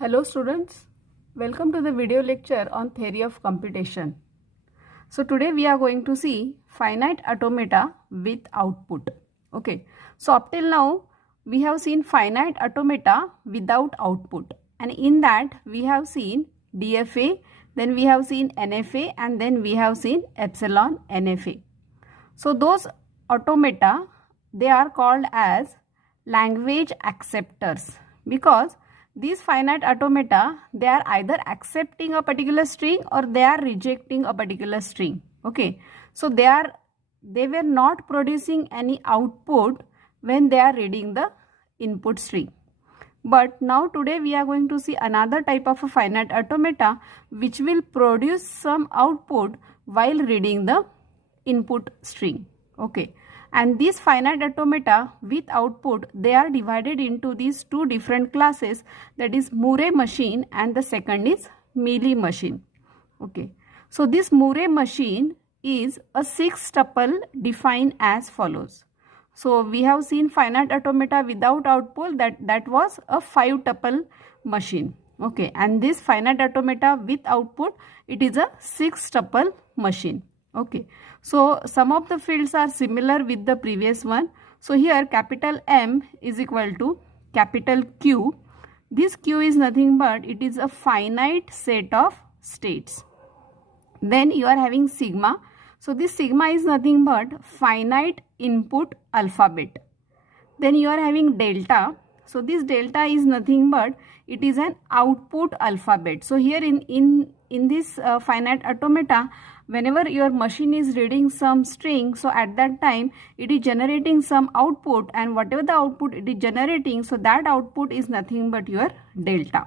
Hello students, welcome to the video lecture on theory of computation. So today we are going to see finite automata with output. Okay, so up till now we have seen finite automata without output, and in that we have seen DFA, then we have seen NFA, and then we have seen epsilon NFA. So those automata, they are called as language acceptors, because these finite automata, they are either accepting a particular string or they are rejecting a particular string. Okay, so they were not producing any output when they are reading the input string. But now today we are going to see another type of a finite automata which will produce some output while reading the input string. Okay, and these finite automata with output, they are divided into these two different classes, that is Moore machine and the second is Mealy machine. Okay, so this Moore machine is a 6-tuple defined as follows. So we have seen finite automata without output, that was a 5-tuple machine. Okay, and this finite automata with output, it is a 6-tuple machine. Okay, so some of the fields are similar with the previous one. So here capital M is equal to capital Q. This Q is nothing but it is a finite set of states. Then you are having sigma. So this sigma is nothing but finite input alphabet. Then you are having delta. So this delta is nothing but it is an output alphabet. So here in this finite automata, whenever your machine is reading some string, so at that time it is generating some output, and whatever the output it is generating, so that output is nothing but your delta.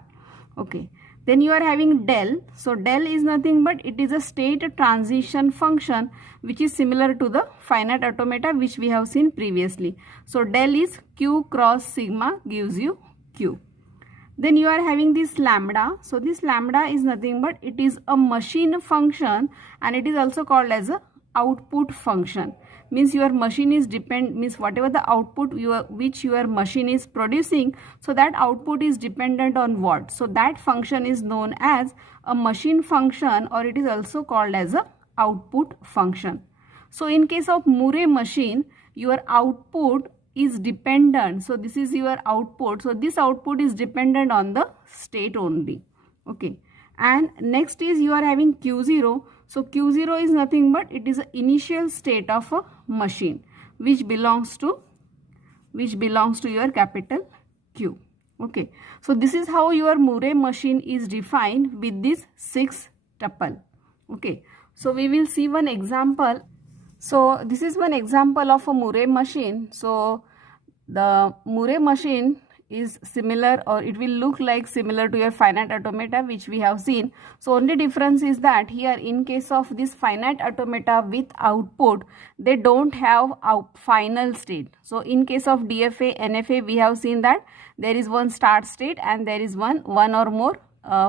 Okay, then you are having del. So del is nothing but it is a state transition function which is similar to the finite automata which we have seen previously. So del is q cross sigma gives you q. Then you are having this lambda. So this lambda is nothing but it is a machine function, and it is also called as a output function. Means your machine is means whatever the output which your machine is producing, so that output is dependent on what? So that function is known as a machine function, or it is also called as a output function. So in case of Moore machine, your output is dependent. So this is your output. So this output is dependent on the state only. Okay, and next is you are having Q0. So Q0 is nothing but it is an initial state of a machine which belongs to your capital Q. Okay, so this is how your Moore machine is defined with this 6-tuple. Okay, so we will see one example. So this is one example of a Moore machine. So the Moore machine is similar, or it will look like similar to your finite automata which we have seen. So only difference is that here in case of this finite automata with output, they don't have a final state. So in case of DFA, NFA, we have seen that there is one start state and there is one or more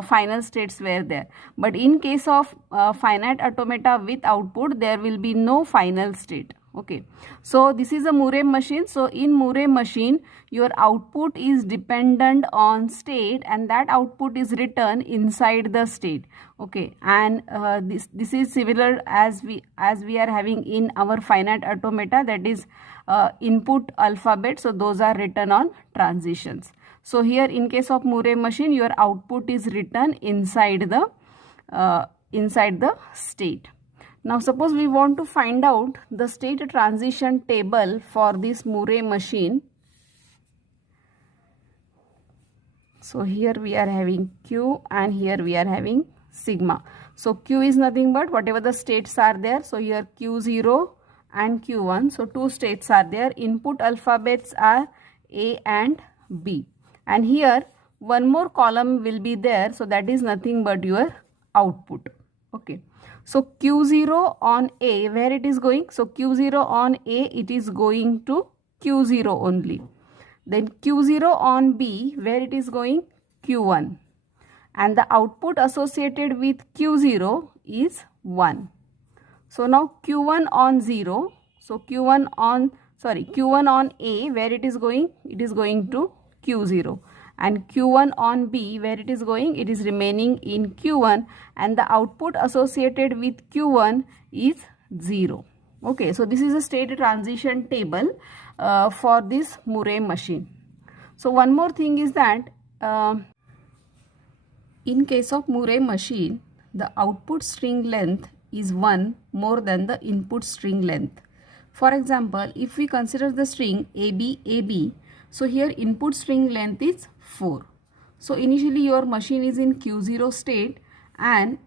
final states were there. But in case of finite automata with output, there will be no final state. Okay, so this is a Moore machine. So in Moore machine, your output is dependent on state, and that output is written inside the state. Okay, and this is similar as we are having in our finite automata, that is input alphabet. So those are written on transitions. So here in case of Moore machine, your output is written inside the state. Now suppose we want to find out the state transition table for this Moore machine. So here we are having Q and here we are having sigma. So Q is nothing but whatever the states are there. So here Q0 and Q1. So two states are there. Input alphabets are A and B. And here one more column will be there. So that is nothing but your output. Okay. So Q0 on A, where it is going? So Q0 on A, it is going to Q0 only. Then Q0 on B, where it is going? Q1. And the output associated with Q0 is 1. So now Q1 on 0. So Q1 on A, where it is going? It is going to Q0. and Q1 on B, where it is going, it is remaining in Q1, and the output associated with Q1 is 0. Okay, so this is a state transition table for this Murray machine. So one more thing is that in case of Murray machine, the output string length is 1 more than the input string length. For example, if we consider the string AB, so here input string length is 4. So initially your machine is in Q0 state, and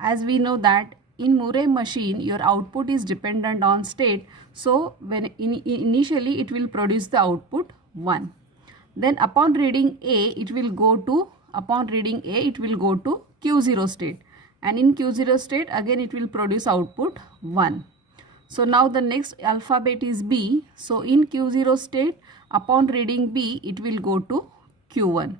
as we know that in Murray machine your output is dependent on state, so when initially it will produce the output 1. Then upon reading A, it will go to Q0 state, and in Q0 state again it will produce output 1. So now the next alphabet is B. So in Q0 state, upon reading B, it will go to Q1,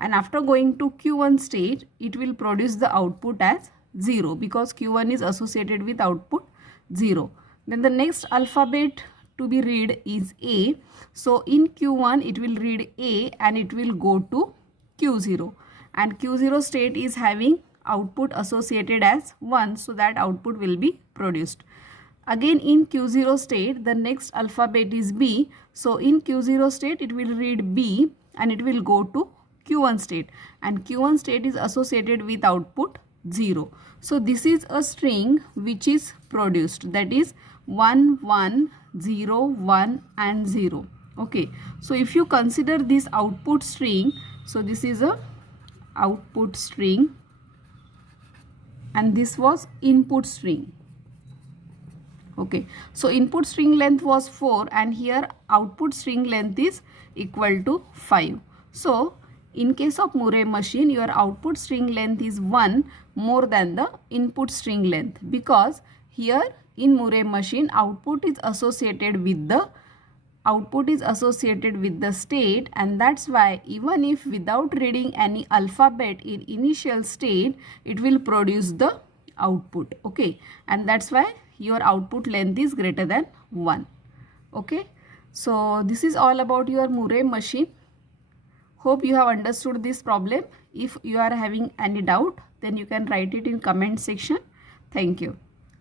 and after going to Q1 state, it will produce the output as 0 because Q1 is associated with output 0. Then the next alphabet to be read is A. So in Q1 it will read A and it will go to Q0, and Q0 state is having output associated as 1, so that output will be produced. Again in Q0 state the next alphabet is B. So in Q0 state it will read B and it will go to Q1 state, and Q1 state is associated with output 0. So this is a string which is produced, that is 1 1 0 1 and 0. Okay, so if you consider this output string, so this is a output string and this was input string. Okay, so input string length was 4 and here output string length is equal to 5. So in case of Murray machine, your output string length is 1 more than the input string length, because here in Murray machine output is associated with the state, and that's why even if without reading any alphabet in initial state, it will produce the output. Okay, and that's why your output length is greater than 1. Okay, so this is all about your Murray machine. Hope you have understood this problem. If you are having any doubt, then you can write it in comment section. Thank you.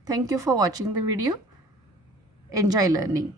Thank you for watching the video. Enjoy learning.